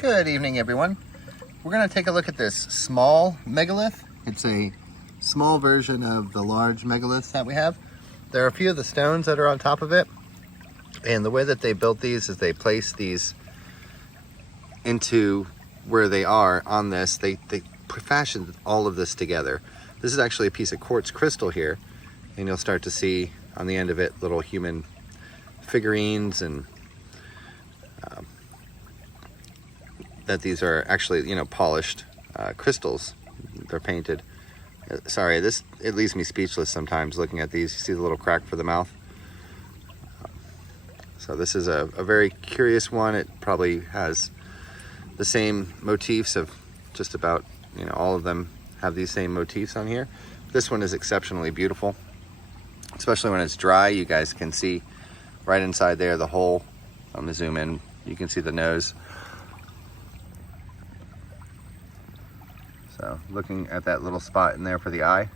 Good evening, everyone. We're going to take a look at this small megalith. It's a small version of the large megaliths that we have. There are a few of the stones that are on top of it, and the way that they built these is they placed these into where they are on this. They fashioned all of this together. This is actually a piece of quartz crystal here, and you'll start to see on the end of it little human figurines, and that these are actually, you know, polished crystals. They're painted. Sorry, it leaves me speechless sometimes looking at these. You see the little crack for the mouth? So this is a very curious one. It probably has the same motifs of just about, you know, all of them have these same motifs on here. This one is exceptionally beautiful, especially when it's dry. You guys can see right inside there the hole. I'm gonna zoom in. You can see the nose. So looking at that little spot in there for the eye.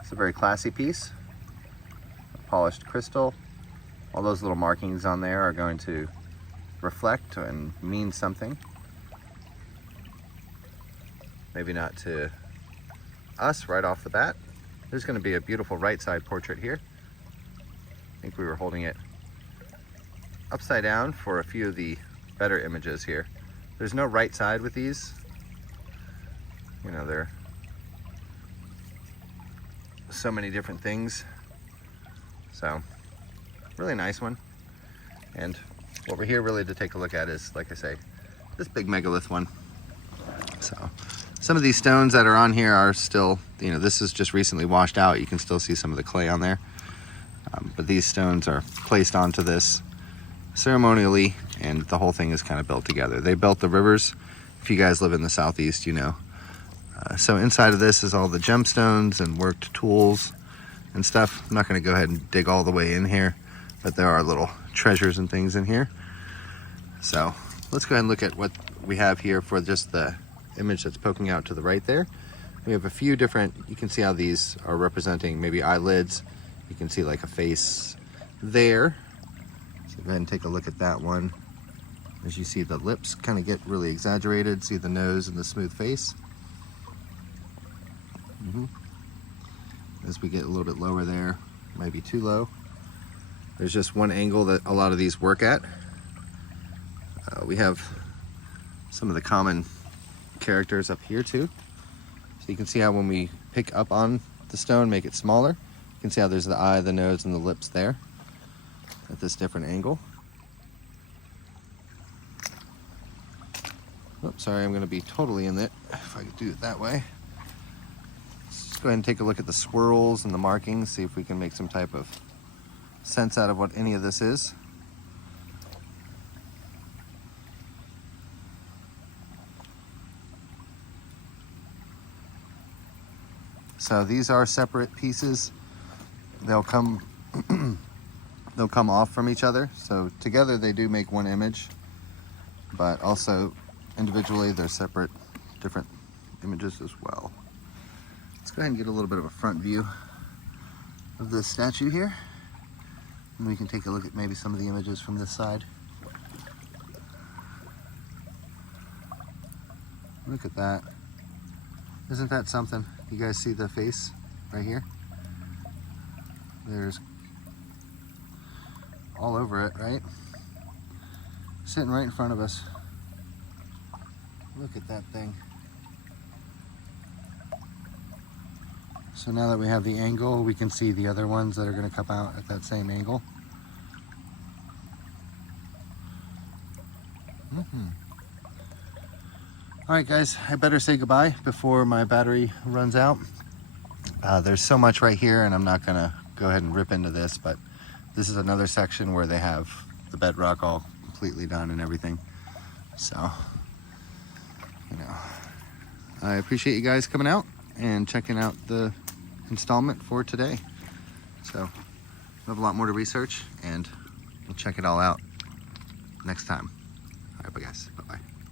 It's a very classy piece. A polished crystal. All those little markings on there are going to reflect and mean something. Maybe not to us right off the bat. There's going to be a beautiful right side portrait here. I think we were holding it upside down for a few of the better images here. There's no right side with these. You know, there are so many different things. So, really nice one. And what we're here really to take a look at is, like I say, this big megalith one. So, some of these stones that are on here are still, you know, this is just recently washed out. You can still see some of the clay on there. But these stones are placed onto this ceremonially, and the whole thing is kind of built together. They built the rivers. If you guys live in the southeast, you know. So inside of this is all the gemstones and worked tools and stuff. I'm not going to go ahead and dig all the way in here, but there are little treasures and things in here. So let's go ahead and look at what we have here for just the image that's poking out to the right there. We have a few different, you can see how these are representing maybe eyelids. You can see like a face there. So go ahead and take a look at that one. As you see, the lips kind of get really exaggerated. See the nose and the smooth face. As we get a little bit lower there, might be too low. There's just one angle that a lot of these work at. We have some of the common characters up here too. So you can see how when we pick up on the stone, make it smaller, you can see how there's the eye, the nose, and the lips there at this different angle. Oops, sorry, I'm going to be totally in it if I could do it that way. Let's go ahead and take a look at the swirls and the markings, see if we can make some type of sense out of what any of this is. So these are separate pieces. They'll come off from each other. So together they do make one image, but also individually they're separate, different images as well. Let's go ahead and get a little bit of a front view of this statue here. And we can take a look at maybe some of the images from this side. Look at that. Isn't that something? You guys see the face right here? There's all over it, right? Sitting right in front of us. Look at that thing. So now that we have the angle, we can see the other ones that are going to come out at that same angle. All right, guys, I better say goodbye before my battery runs out. There's so much right here, and I'm not going to go ahead and rip into this, but this is another section where they have the bedrock all completely done and everything. So, you know, I appreciate you guys coming out and checking out the installment for today. So, we have a lot more to research, and we'll check it all out next time. All right, bye guys, bye-bye.